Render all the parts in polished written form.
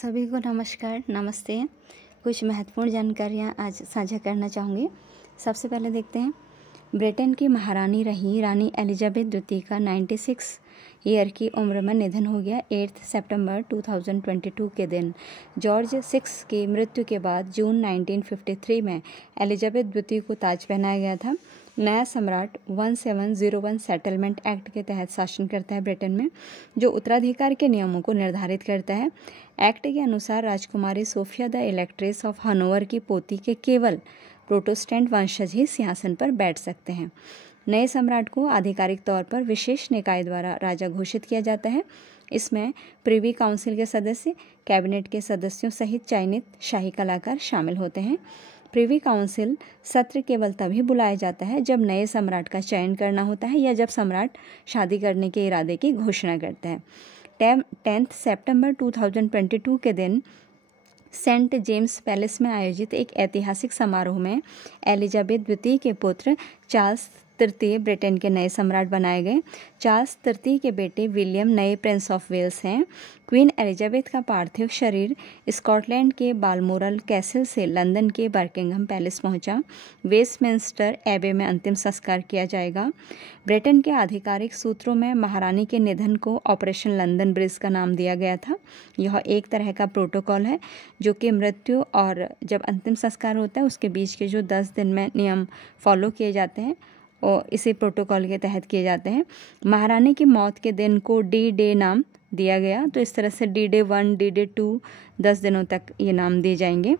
सभी को नमस्कार, नमस्ते। कुछ महत्वपूर्ण जानकारियाँ आज साझा करना चाहूँगी। सबसे पहले देखते हैं, ब्रिटेन की महारानी रही रानी एलिजाबेथ द्वितीय का 96 ईयर की उम्र में निधन हो गया 8 सितंबर 2022 के दिन। जॉर्ज 6 की मृत्यु के बाद जून 1953 में एलिजाबेथ द्वितीय को ताज पहनाया गया था। नया सम्राट 1701 सेटलमेंट एक्ट के तहत शासन करता है ब्रिटेन में, जो उत्तराधिकार के नियमों को निर्धारित करता है। एक्ट के अनुसार राजकुमारी सोफिया द इलेक्ट्रेस ऑफ हनोवर की पोती के केवल प्रोटेस्टेंट वंशज ही सिंहासन पर बैठ सकते हैं। नए सम्राट को आधिकारिक तौर पर विशेष निकाय द्वारा राजा घोषित किया जाता है। इसमें प्रिवी काउंसिल के सदस्य, कैबिनेट के सदस्यों सहित चयनित शाही कलाकार शामिल होते हैं। प्रिवी काउंसिल सत्र केवल तभी बुलाया जाता है जब नए सम्राट का चयन करना होता है या जब सम्राट शादी करने के इरादे की घोषणा करता है। 10 सितंबर 2022 के दिन सेंट जेम्स पैलेस में आयोजित एक ऐतिहासिक समारोह में एलिजाबेथ द्वितीय के पुत्र चार्ल्स तृतीय ब्रिटेन के नए सम्राट बनाए गए। चार्ल्स तृतीय के बेटे विलियम नए प्रिंस ऑफ वेल्स हैं। क्वीन एलिजाबेथ का पार्थिव शरीर स्कॉटलैंड के बालमोरल कैसल से लंदन के बर्किंघम पैलेस पहुंचा। वेस्टमिंस्टर एबे में अंतिम संस्कार किया जाएगा। ब्रिटेन के आधिकारिक सूत्रों में महारानी के निधन को ऑपरेशन लंदन ब्रिज का नाम दिया गया था। यह एक तरह का प्रोटोकॉल है जो कि मृत्यु और जब अंतिम संस्कार होता है उसके बीच के जो 10 दिन में नियम फॉलो किए जाते हैं और इसी प्रोटोकॉल के तहत किए जाते हैं। महारानी की मौत के दिन को डी डे नाम दिया गया, तो इस तरह से डी डे 1, डी डे 2 10 दिनों तक ये नाम दिए जाएंगे।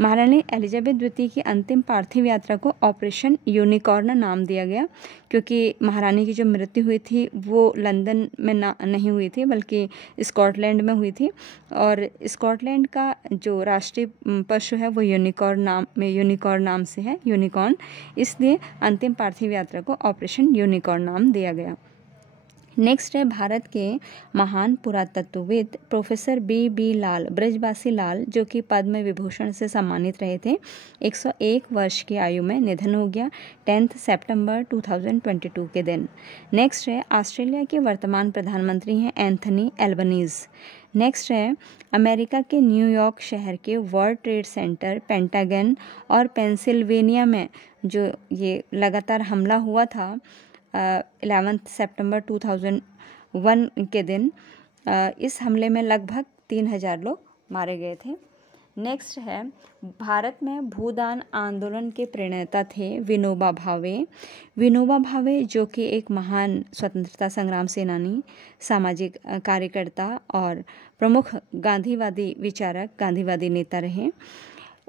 महारानी एलिजाबेथ द्वितीय की अंतिम पार्थिव यात्रा को ऑपरेशन यूनिकॉर्न नाम दिया गया, क्योंकि महारानी की जो मृत्यु हुई थी वो लंदन में नहीं हुई थी बल्कि स्कॉटलैंड में हुई थी, और स्कॉटलैंड का जो राष्ट्रीय पशु है वो यूनिकॉर्न नाम से है, यूनिकॉर्न, इसलिए अंतिम पार्थिव यात्रा को ऑपरेशन यूनिकॉर्न नाम दिया गया। नेक्स्ट है भारत के महान पुरातत्वविद प्रोफेसर बी लाल, ब्रजवासी लाल, जो कि पद्म विभूषण से सम्मानित रहे थे। 101 वर्ष की आयु में निधन हो गया 10 सितंबर 2022 के दिन। नेक्स्ट है ऑस्ट्रेलिया के वर्तमान प्रधानमंत्री हैं एंथनी एल्बनीज। नेक्स्ट है अमेरिका के न्यूयॉर्क शहर के वर्ल्ड ट्रेड सेंटर, पेंटागन और पेंसिल्वेनिया में जो ये लगातार हमला हुआ था 11 सितंबर 2001 के दिन, इस हमले में लगभग 3000 लोग मारे गए थे। नेक्स्ट है भारत में भूदान आंदोलन के प्रणेता थे विनोबा भावे। विनोबा भावे जो कि एक महान स्वतंत्रता संग्राम सेनानी, सामाजिक कार्यकर्ता और प्रमुख गांधीवादी विचारक, गांधीवादी नेता रहे।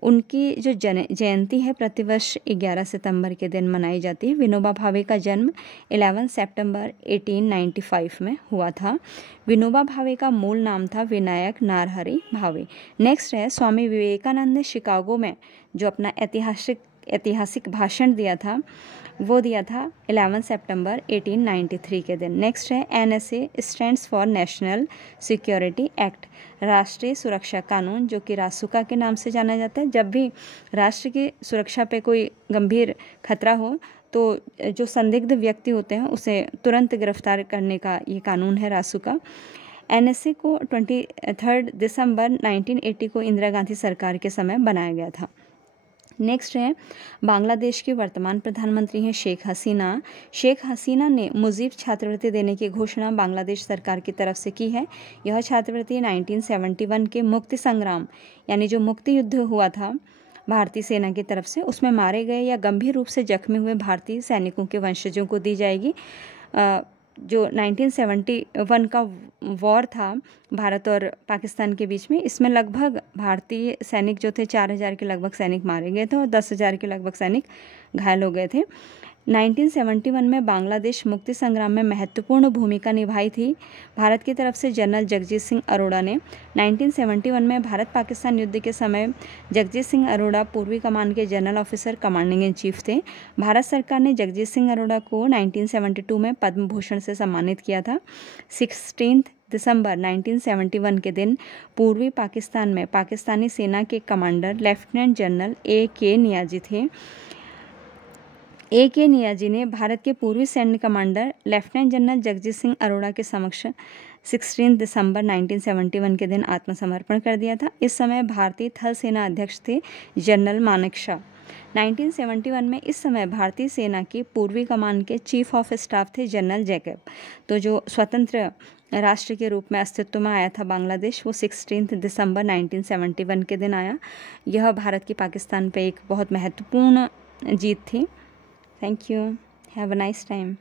उनकी जो जयंती है प्रतिवर्ष 11 सितंबर के दिन मनाई जाती है। विनोबा भावे का जन्म 11 सितंबर 1895 में हुआ था। विनोबा भावे का मूल नाम था विनायक नारहरि भावे। नेक्स्ट है स्वामी विवेकानंद ने शिकागो में जो अपना ऐतिहासिक भाषण दिया था वो दिया था 11 सितंबर 1893 के दिन। नेक्स्ट है NSA stands for national security act, राष्ट्रीय सुरक्षा कानून, जो कि रासुका के नाम से जाना जाता है। जब भी राष्ट्र की सुरक्षा पे कोई गंभीर खतरा हो तो जो संदिग्ध व्यक्ति होते हैं उसे तुरंत गिरफ्तार करने का ये कानून है रासुका। NSA को 23 दिसंबर 1980 को इंदिरा गांधी सरकार के समय बनाया गया था। नेक्स्ट है बांग्लादेश की वर्तमान प्रधानमंत्री हैं शेख हसीना। शेख हसीना ने मुजीब छात्रवृत्ति देने की घोषणा बांग्लादेश सरकार की तरफ से की है। यह छात्रवृत्ति 1971 के मुक्ति संग्राम यानी जो मुक्ति युद्ध हुआ था भारतीय सेना की तरफ से, उसमें मारे गए या गंभीर रूप से जख्मी हुए भारतीय सैनिकों के वंशजों को दी जाएगी। जो 1971 का वॉर था भारत और पाकिस्तान के बीच में, इसमें लगभग भारतीय सैनिक जो थे 4000 के लगभग सैनिक मारे गए थे और 10,000 के लगभग सैनिक घायल हो गए थे। 1971 में बांग्लादेश मुक्ति संग्राम में महत्वपूर्ण भूमिका निभाई थी। भारत की तरफ से जनरल जगजीत सिंह अरोड़ा ने 1971 में भारत पाकिस्तान युद्ध के समय जगजीत सिंह अरोड़ा पूर्वी कमान के general officer commanding in chief थे। भारत सरकार ने जगजीत सिंह अरोड़ा को 1972 में पद्म भूषण से सम्मानित किया था। 16 दिसंबर 1971 के दिन पूर्वी पाकिस्तान में पाकिस्तानी सेना के commander lieutenant general A.K. Niazi थे। A.K. नियाजी ने भारत के पूर्वी सैन्य commander lieutenant general Jagjit Singh Arora के समक्ष 16 दिसंबर 1971 के दिन आत्मसमर्पण कर दिया था। इस समय भारतीय थल सेना अध्यक्ष थे जनरल मानेकशॉ। 1971 में इस समय भारतीय सेना की पूर्वी कमान के चीफ ऑफ स्टाफ थे जनरल जैकब। तो जो स्वतंत्र राष्ट्र के रूप में अस्तित्व में आया था बांग्लादेश, वो 16 दिसंबर 1971 के दिन आया। यह भारत की पाकिस्तान पे एक बहुत महत्वपूर्ण जीत थी। Thank you. Have a nice time.